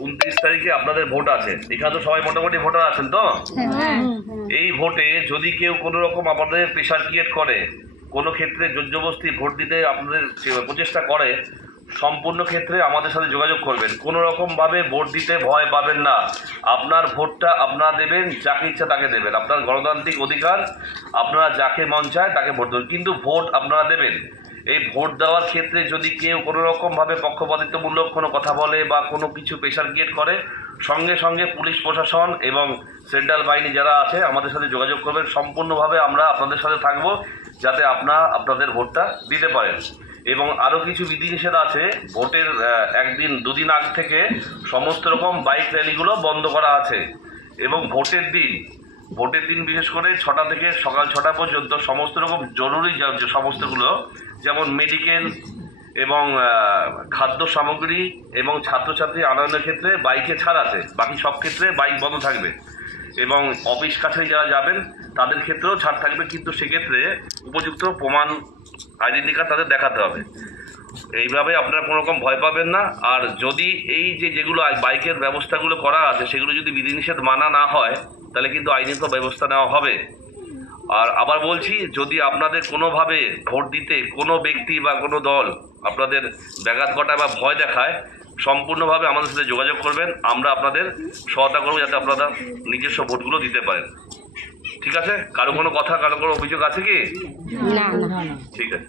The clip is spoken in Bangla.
29 তারিখে আপনাদের ভোট আছে, এখানে তো সবাই মোটামুটি ভোটার আছেন তো? এই ভোটে যদি কেউ কোনো রকম আপনাদের প্রেশার ক্রিয়েট করে, কোনো ক্ষেত্রে জোরজবস্তি ভোট দিতে আপনাদের প্রচেষ্টা করে, সম্পূর্ণ ক্ষেত্রে আমাদের সাথে যোগাযোগ করবেন। কোনো রকমভাবে ভোট দিতে ভয় পাবেন না। আপনার ভোটটা আপনারা দেবেন, যাকে ইচ্ছা তাকে দেবেন, আপনার গণতান্ত্রিক অধিকার। আপনারা যাকে মন চায় তাকে ভোট দেবেন, কিন্তু ভোট আপনারা দেবেন। এই ভোট দেওয়ার ক্ষেত্রে যদি কেউ কোনো রকমভাবে পক্ষপাতিত্বমূলক কোনো কথা বলে বা কোনো কিছু প্রেশার ক্রিয়েট করে, সঙ্গে সঙ্গে পুলিশ প্রশাসন এবং সেন্ট্রাল বাহিনী যারা আছে আমাদের সাথে যোগাযোগ করবেন। সম্পূর্ণভাবে আমরা আপনাদের সাথে থাকব, যাতে আপনাদের ভোটটা দিতে পারেন। এবং আরও কিছু বিধিনিষেধ আছে। ভোটের একদিন দুদিন আগ থেকে সমস্ত রকম বাইক র্যালিগুলো বন্ধ করা আছে। এবং ভোটের দিন বিশেষ করে 6টা থেকে সকাল 6টা পর্যন্ত সমস্ত রকম জরুরি যে সমস্তগুলো, যেমন মেডিকেল এবং খাদ্য সামগ্রী এবং ছাত্রছাত্রী আনয়নের ক্ষেত্রে বাইকে ছাড় আছে, বাকি সব ক্ষেত্রে বাইক বন্ধ থাকবে। এবং অফিস কাছারি যারা যাবেন তাদের ক্ষেত্রেও ছাড় থাকবে, কিন্তু সেক্ষেত্রে উপযুক্ত প্রমাণ আইডেন্টি কার্ড তাদের দেখাতে হবে। এইভাবে আপনারা কোনো রকম ভয় পাবেন না। আর যদি এই যেগুলো বাইকের ব্যবস্থাগুলো করা আছে সেগুলো যদি বিধিনিষেধ মানা না হয়, তাহলে কিন্তু আইনত ব্যবস্থা নেওয়া হবে। আর আবার বলছি, যদি আপনাদের কোনোভাবে ভোট দিতে কোনো ব্যক্তি বা কোনো দল আপনাদের ব্যাঘাত ঘটায় বা ভয় দেখায়, সম্পূর্ণভাবে আমাদের সাথে যোগাযোগ করবেন। আমরা আপনাদের সহায়তা করবো যাতে আপনারা নিজস্ব ভোটগুলো দিতে পারেন। ঠিক আছে? কারো কোনো কথা, কারো কোনো অভিযোগ আছে কি? না। ঠিক আছে।